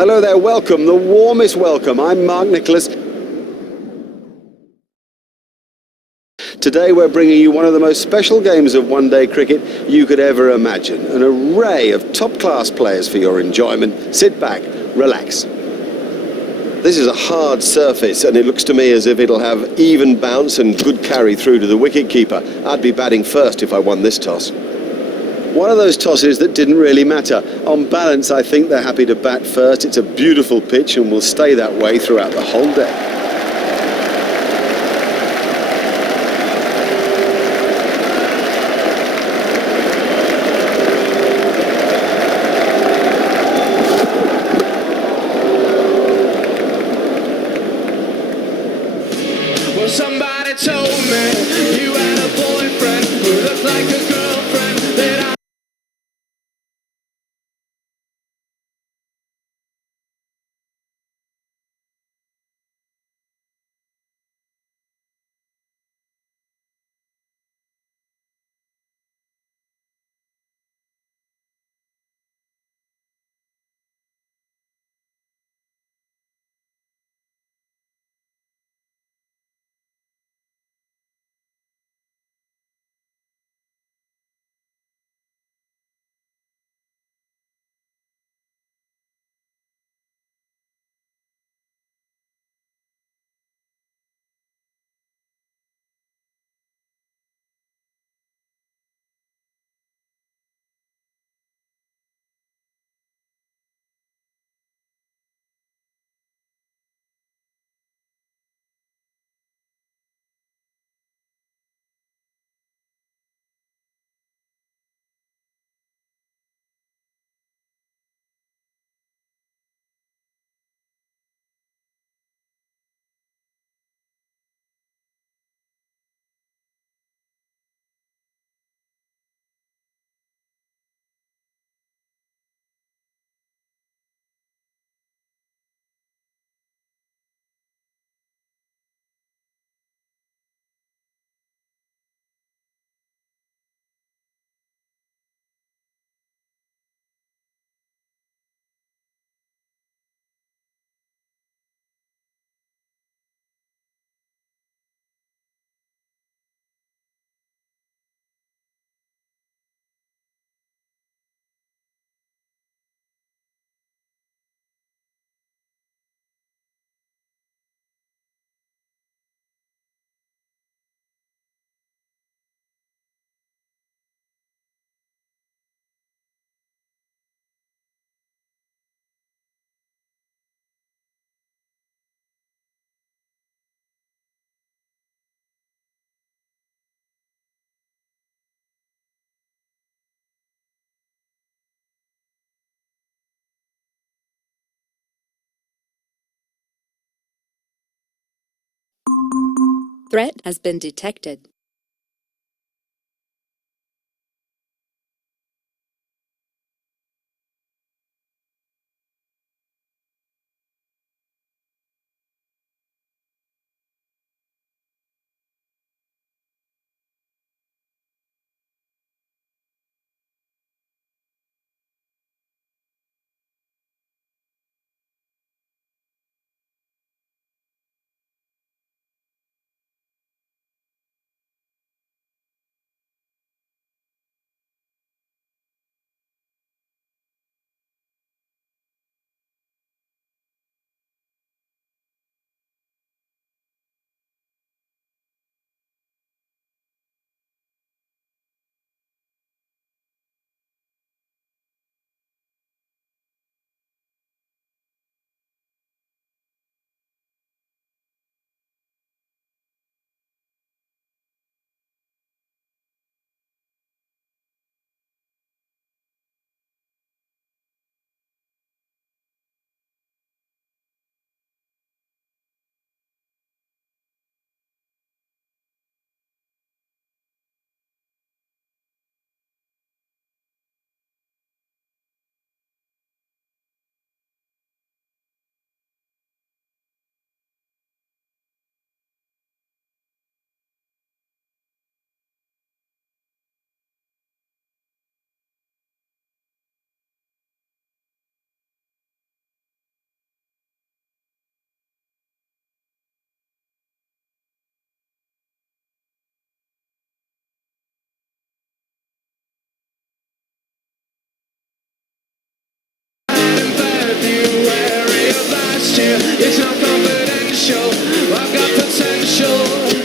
Hello there, welcome, the warmest welcome. I'm Mark Nicholas. Today we're bringing you one of the most special games of one-day cricket you could ever imagine. An array of top-class players for your enjoyment. Sit back, relax. This is a hard surface and it looks to me as if it'll have even bounce and good carry through to the wicket-keeper. I'd be batting first if I won this toss. One of those tosses that didn't really matter. On balance, I think they're happy to bat first. It's a beautiful pitch and will stay that way throughout the whole day. Well, somebody told me you had a boyfriend who looked like a girlfriend that I Threat has been detected. here. It's not confidential. I've got potential.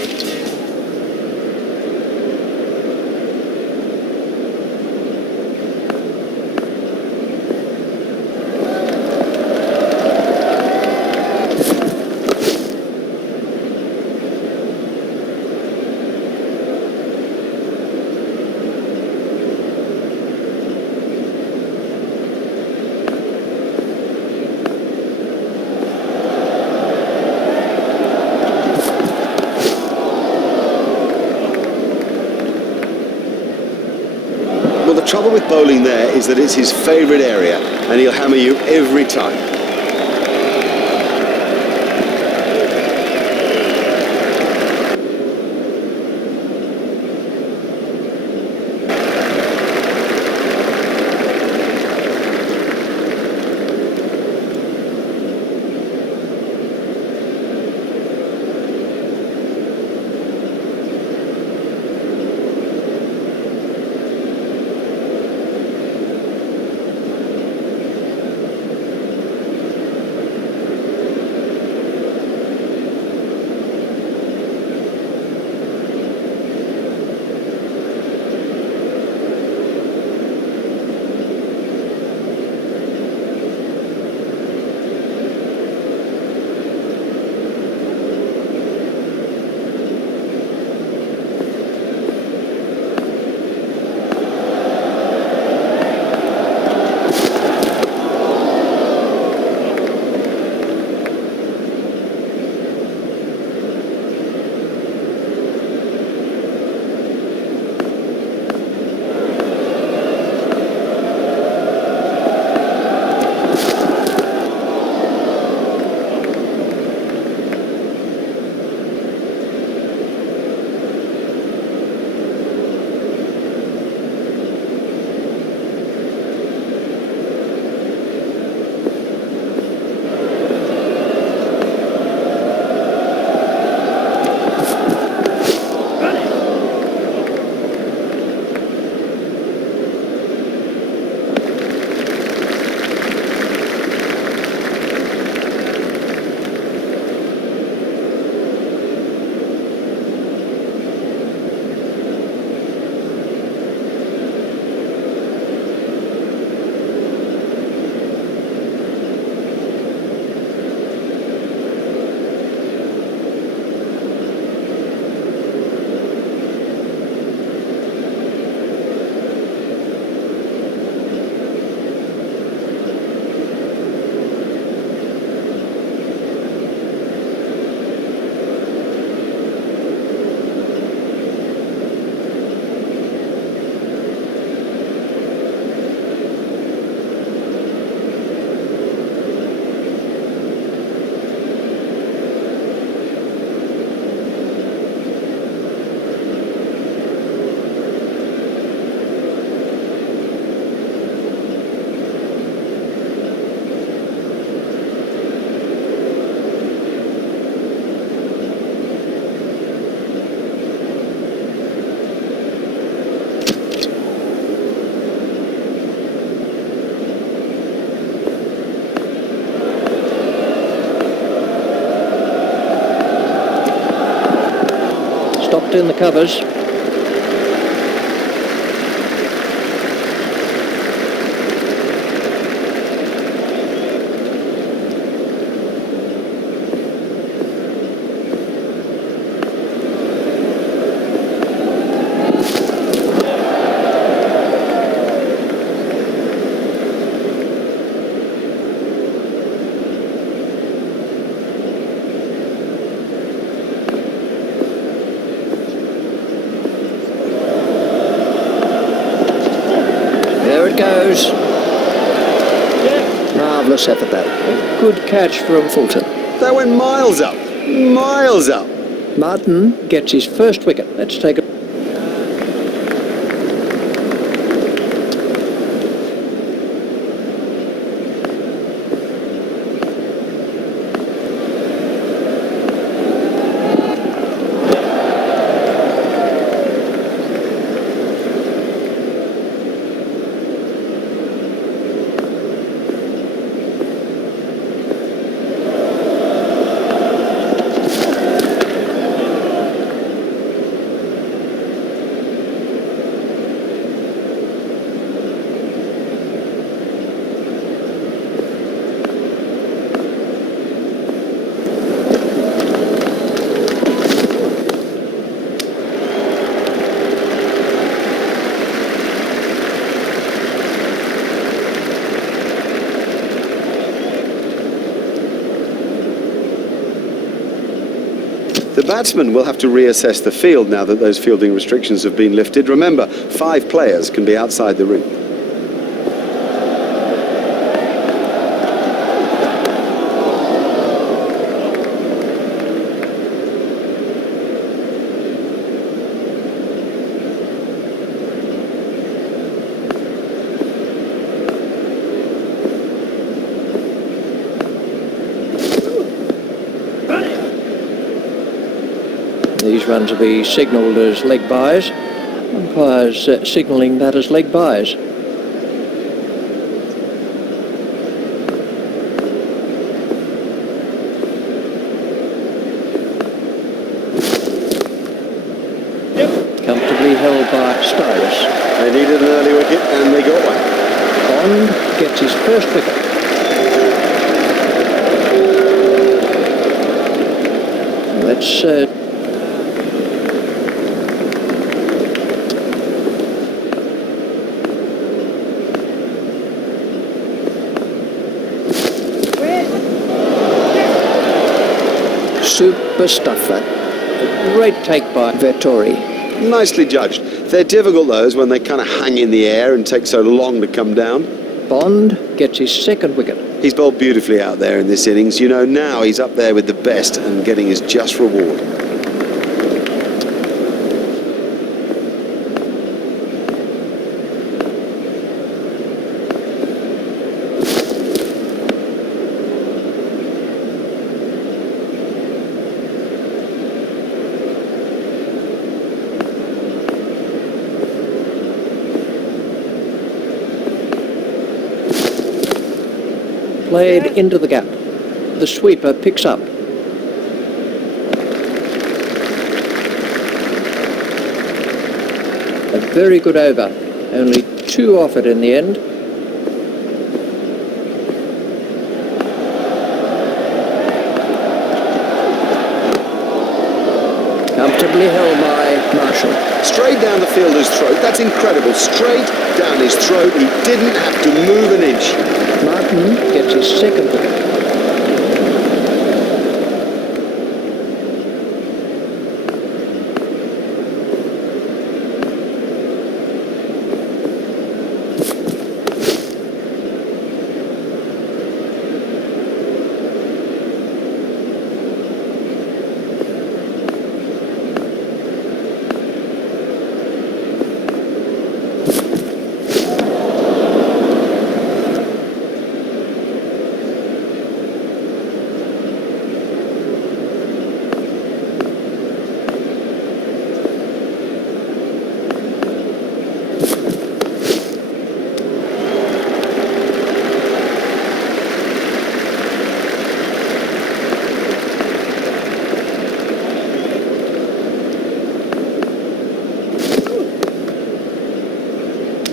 Well, the trouble with bowling there is that it's his favourite area, and he'll hammer you every time. Stopped in the covers. There it goes. Marvellous effort that. Good catch from Fulton. That went miles up. Miles up. Martin gets his first wicket. Let's take a... The batsman will have to reassess the field now that those fielding restrictions have been lifted. Remember, 5 players can be outside the ring. These runs will be signalled as leg byes. Umpires signalling that as leg byes. Comfortably held by Stylus. They needed an early wicket and they got one. Bond gets his first wicket. Let's super stuff that. A great take by Vettori. Nicely judged. They're difficult, those, when they kind of hang in the air and take so long to come down. Bond gets his second wicket. He's bowled beautifully out there in this innings. You know, now he's up there with the best and getting his just reward. Played into the gap. The sweeper picks up. A very good over. Only 2 off it in the end. Comfortably held by Marshall. Straight down the fielder's throat. That's incredible. Straight down his throat. He didn't have to move an inch. Martin gets his second wicket.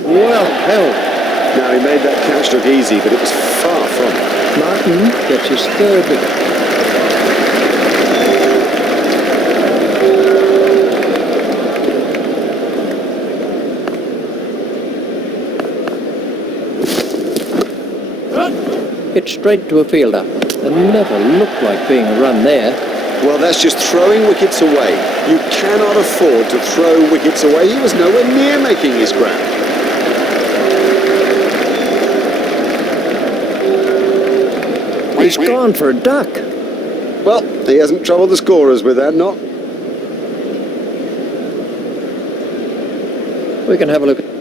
Well held. Now, he made that catch look easy, but it was far from it. Martin gets his third wicket. Hit straight to a fielder. It never looked like being a run there. Well, that's just throwing wickets away. You cannot afford to throw wickets away. He was nowhere near making his ground. He's gone for a duck. Well, he hasn't troubled the scorers with that, not. We can have a look at.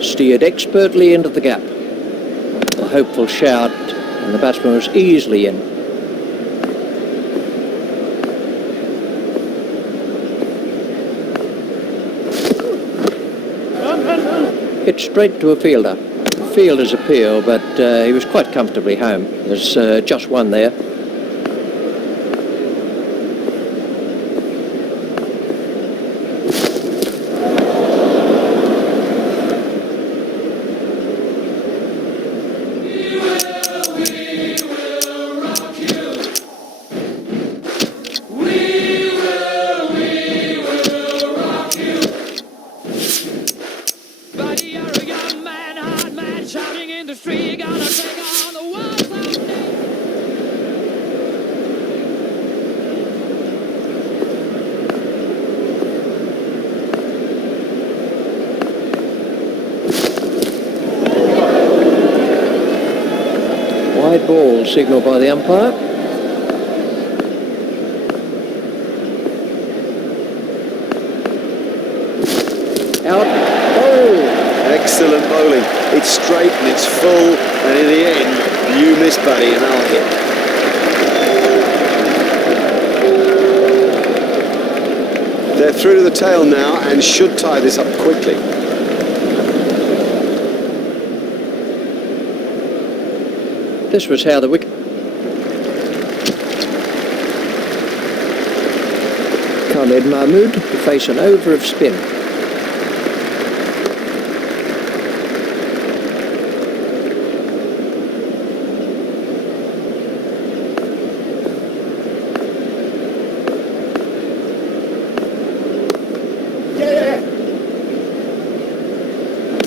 Steered expertly into the gap. A hopeful shout, and the batsman was easily in. Hit straight to a fielder. Fielder's appeal, but he was quite comfortably home. There's just one there. Buddy, you're a young man, hard man, shouting in the street. You're gonna take on the world someday. Wide ball signalled by the umpire. Out. Oh! Excellent bowling. It's straight and it's full, and in the end, you miss Buddy and I'll hit. They're through to the tail now and should tie this up quickly. This was how the wicket... Khalid Mahmood to face an over of spin.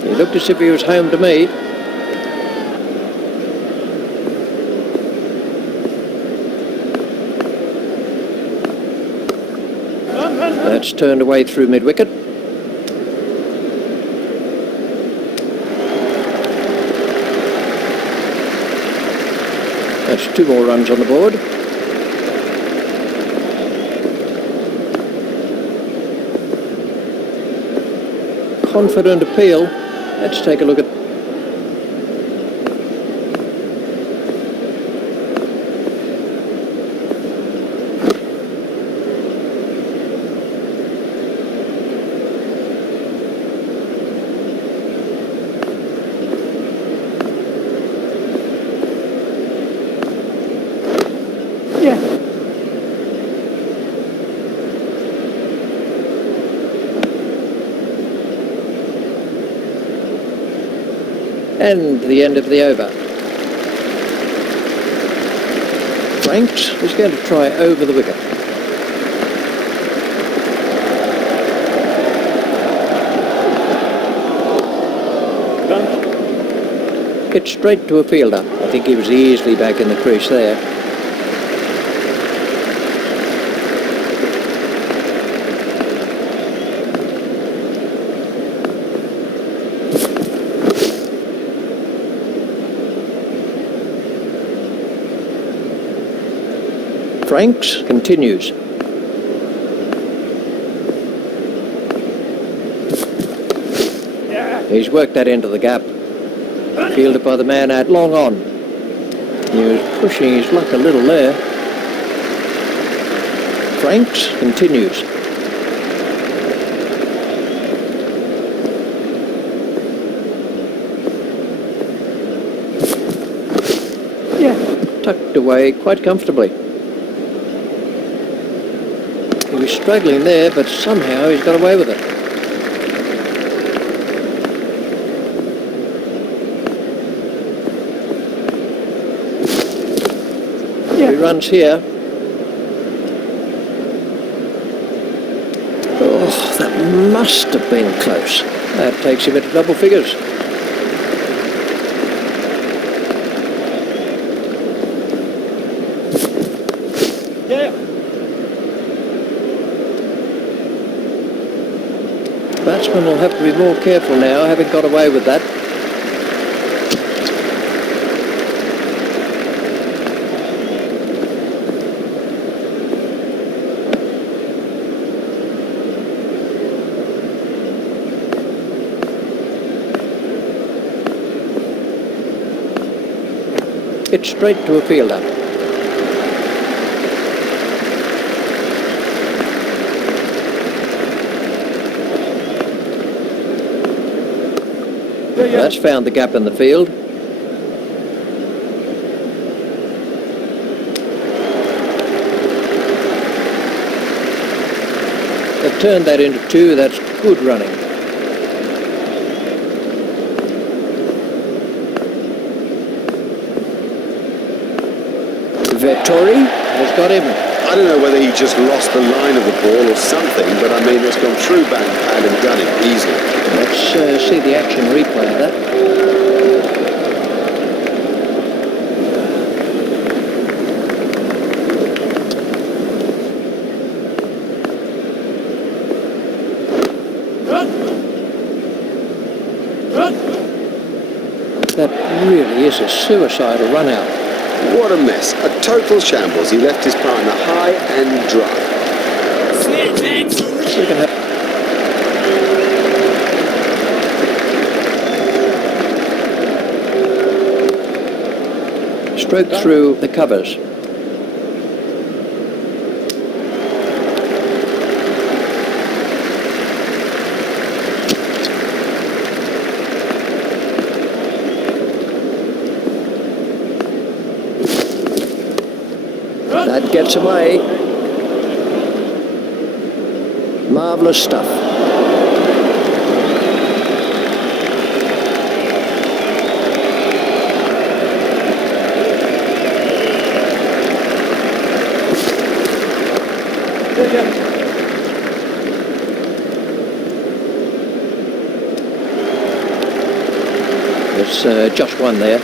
He looked as if he was home to me. That's turned away through mid-wicket. That's 2 more runs on the board. Confident appeal. Let's take a look at... And the end of the over. Franks is going to try over the wicket. Hit straight to a fielder. I think he was easily back in the crease there. Franks continues. He's worked that into the gap. Fielded by the man out long on. He was pushing his luck a little there. Franks continues. Tucked away quite comfortably. He was struggling there, but somehow he's got away with it. He runs here. Oh, that must have been close. That takes him into double figures. Batsman will have to be more careful now, having got away with that. It's straight to a fielder. That's found the gap in the field. They've turned that into 2. That's good running. Vettori has got him. I don't know whether he just lost the line of the ball or something, but I mean, it's gone through back pad and done it easily. Let's see the action replay of that. That really is a suicidal run out. What a mess. A total shambles. He left his partner high and dry. We can have stroke through the covers. That gets away. Marvellous stuff. There's just one there.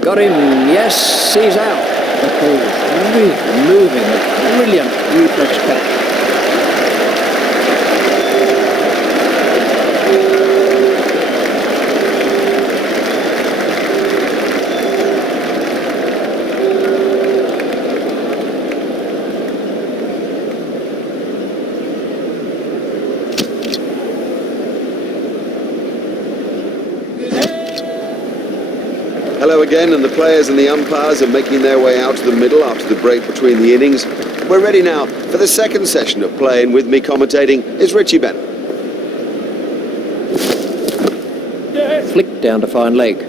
Got him, yes, he's out. The ball's really moving, a brilliant reflex catch. Hello again, and the players and the umpires are making their way out to the middle after the break between the innings. We're ready now for the second session of play, and with me commentating is Richie Bennett. Flick down to fine leg.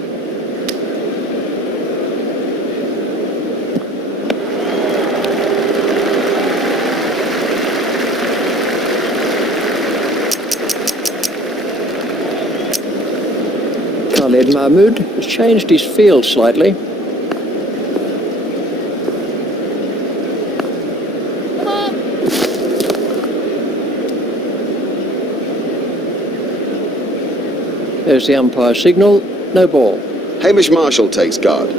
Khalid Mahmood has changed his field slightly. There's the umpire signal, no ball. Hamish Marshall takes guard.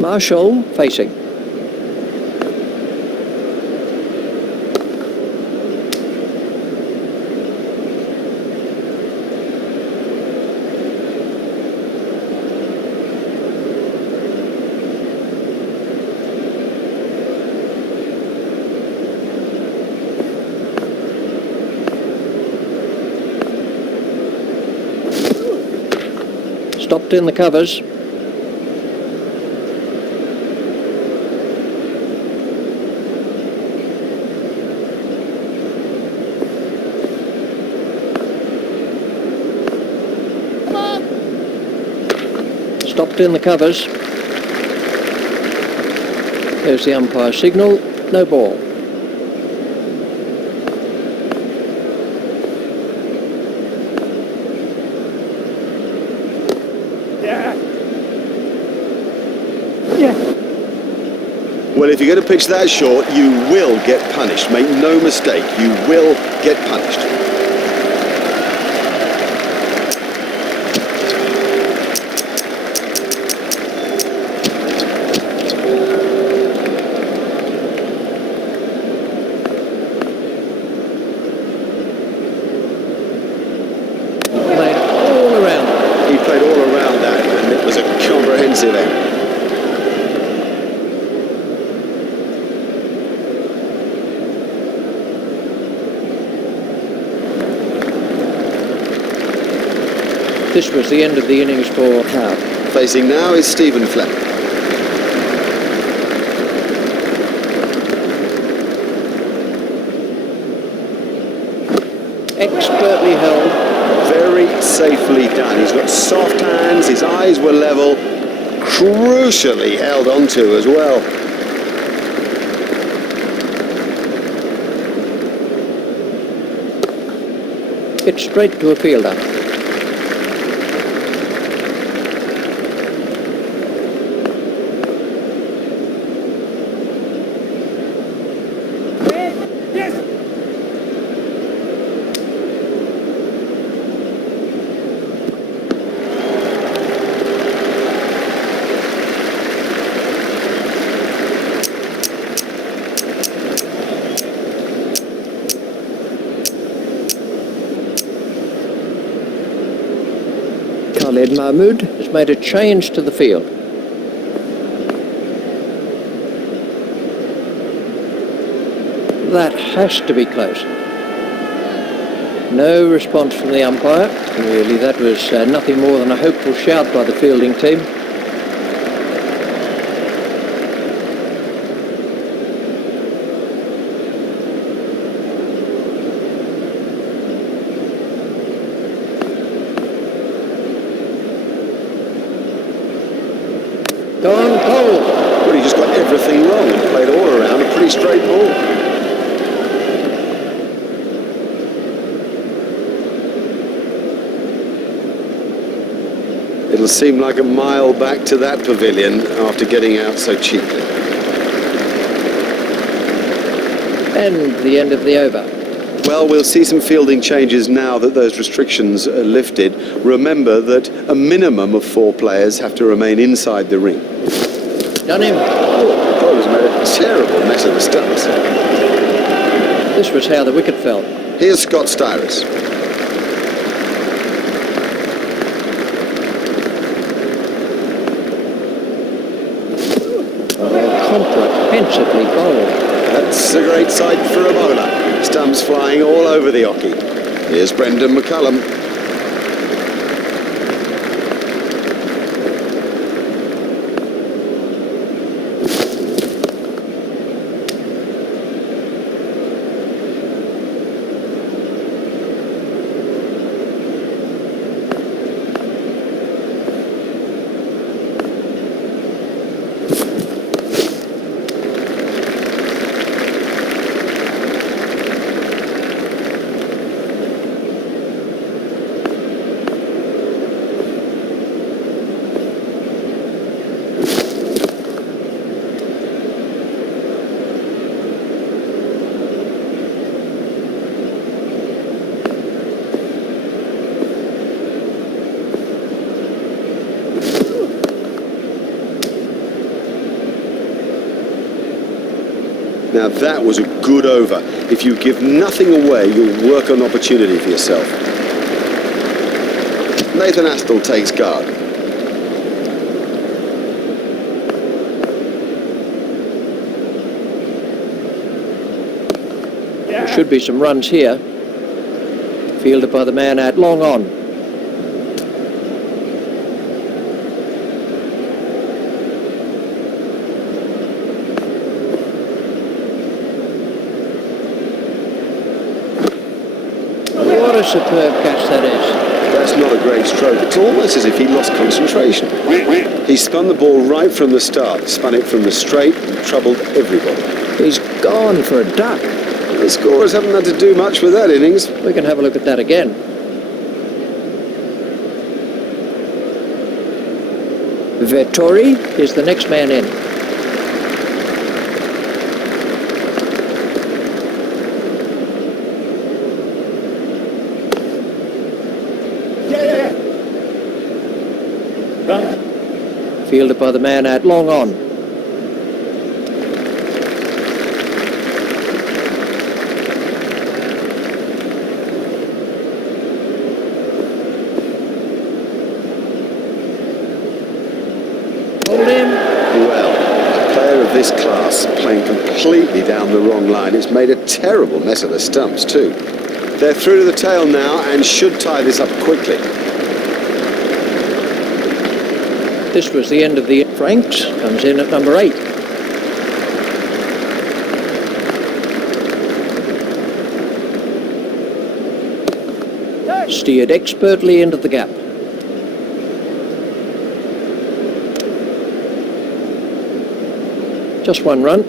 Marshall facing. Stopped in the covers. Stopped in the covers. There's the umpire signal, no ball. Well, if you're going to pitch that short, you will get punished. Make no mistake, you will get punished. This was the end of the innings for Howard. Facing now is Stephen Fleming. Expertly held. Very safely done. He's got soft hands, his eyes were level, crucially held onto as well. Hit straight to a fielder. Khalid Mahmood has made a change to the field. That has to be close. No response from the umpire. Really, that was nothing more than a hopeful shout by the fielding team. Gone cold. Well, he just got everything wrong and played all around a pretty straight ball. It'll seem like a mile back to that pavilion after getting out so cheaply. And the end of the over. Well, we'll see some fielding changes now that those restrictions are lifted. Remember that a minimum of 4 players have to remain inside the ring. Done him. Oh, he's made a terrible mess of the stumps. This was how the wicket fell. Here's Scott Styrus. Comprehensively bowled. That's a great sight for a bowler. Stumps flying all over the hockey. Here's Brendan McCullum. Now that was a good over. If you give nothing away, you'll work an opportunity for yourself. Nathan Astle takes guard. There should be some runs here. Fielded by the man out long on. What a superb catch that is. That's not a great stroke. It's almost as if he lost concentration. He spun the ball right from the start, spun it from the straight and troubled everybody. He's gone for a duck. The scorers haven't had to do much with that innings. We can have a look at that again. Vettori is the next man in. Fielded by the man out long on. Hold him. Well, a player of this class playing completely down the wrong line. It's made a terrible mess of the stumps too. They're through to the tail now and should tie this up quickly. This was the end of the Franks. Comes in at number 8. Steered expertly into the gap. Just one run.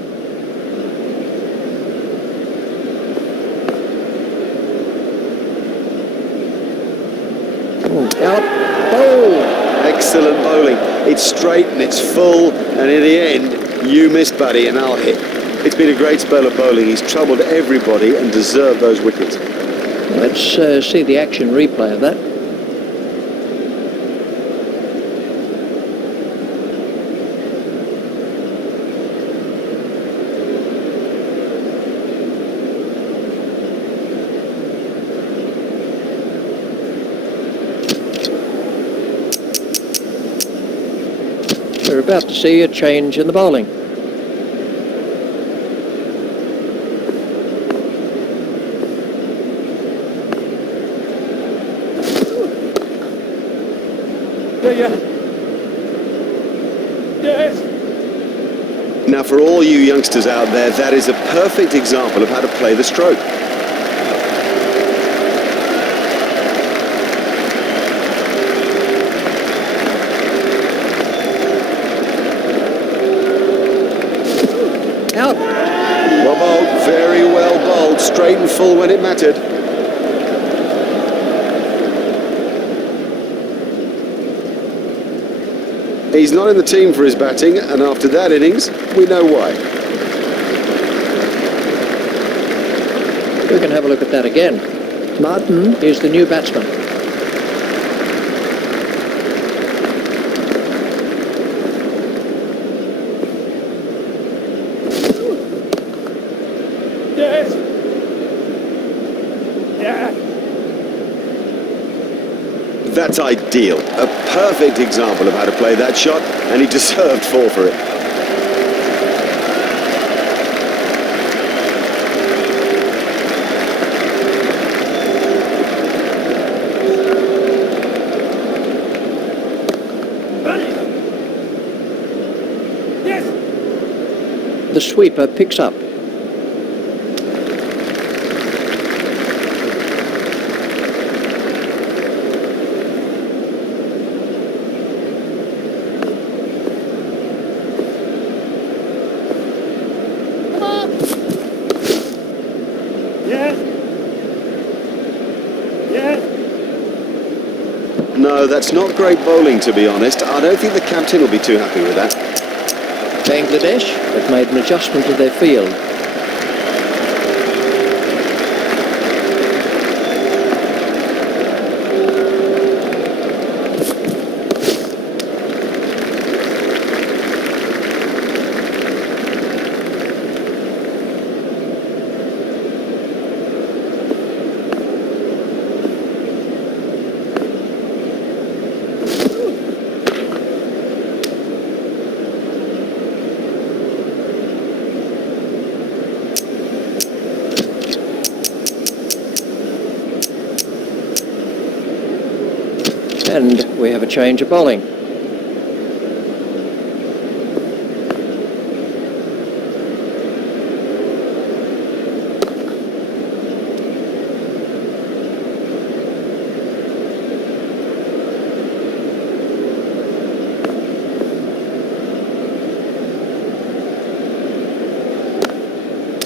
Out. Oh! Excellent bowling. It's straight and it's full, and in the end, you missed, buddy, and I'll hit. It's been a great spell of bowling. He's troubled everybody and deserved those wickets. Let's see the action replay of that. We're about to see a change in the bowling. Now, for all you youngsters out there, that is a perfect example of how to play the stroke. Out. Well bowled, very well bowled, straight and full when it mattered. He's not in the team for his batting, and after that innings, we know why. We can have a look at that again. Martin is the new batsman. Yes. Yeah. That's ideal. A perfect example of how to play that shot, and he deserved 4 for it. Yes. The sweeper picks up. No, that's not great bowling, to be honest. I don't think the captain will be too happy with that. Bangladesh have made an adjustment to their field. And we have a change of bowling.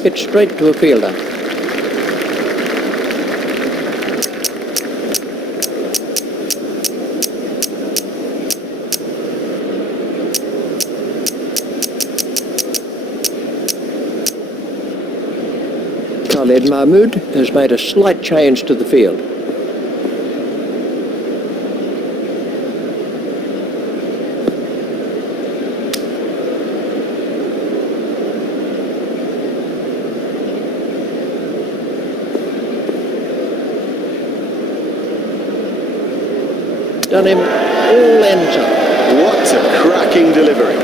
It's straight to a fielder. Khalid Mahmood has made a slight change to the field. Done him all ends up. What a cracking delivery.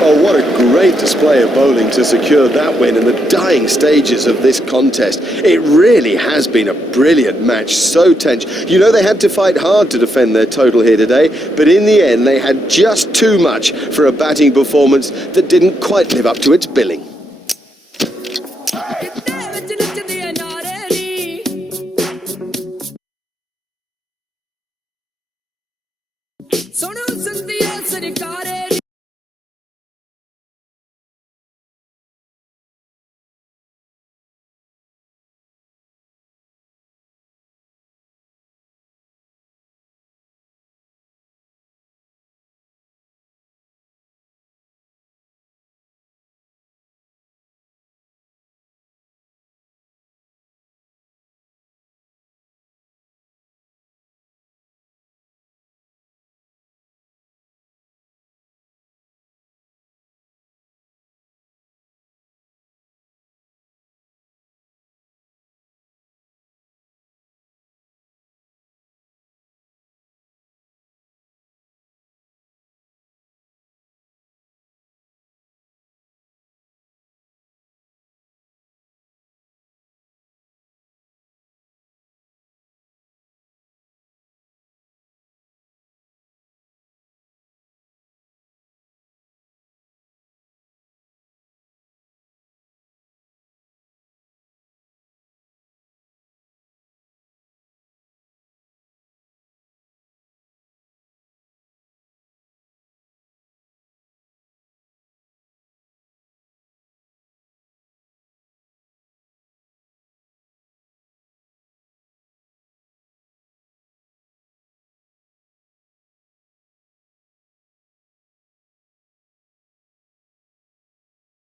Oh, what a great display of bowling to secure that win in the dying stages of this contest. It really has been a brilliant match, so tense. You know, they had to fight hard to defend their total here today, but in the end they had just too much for a batting performance that didn't quite live up to its billing. Sono sentire se di care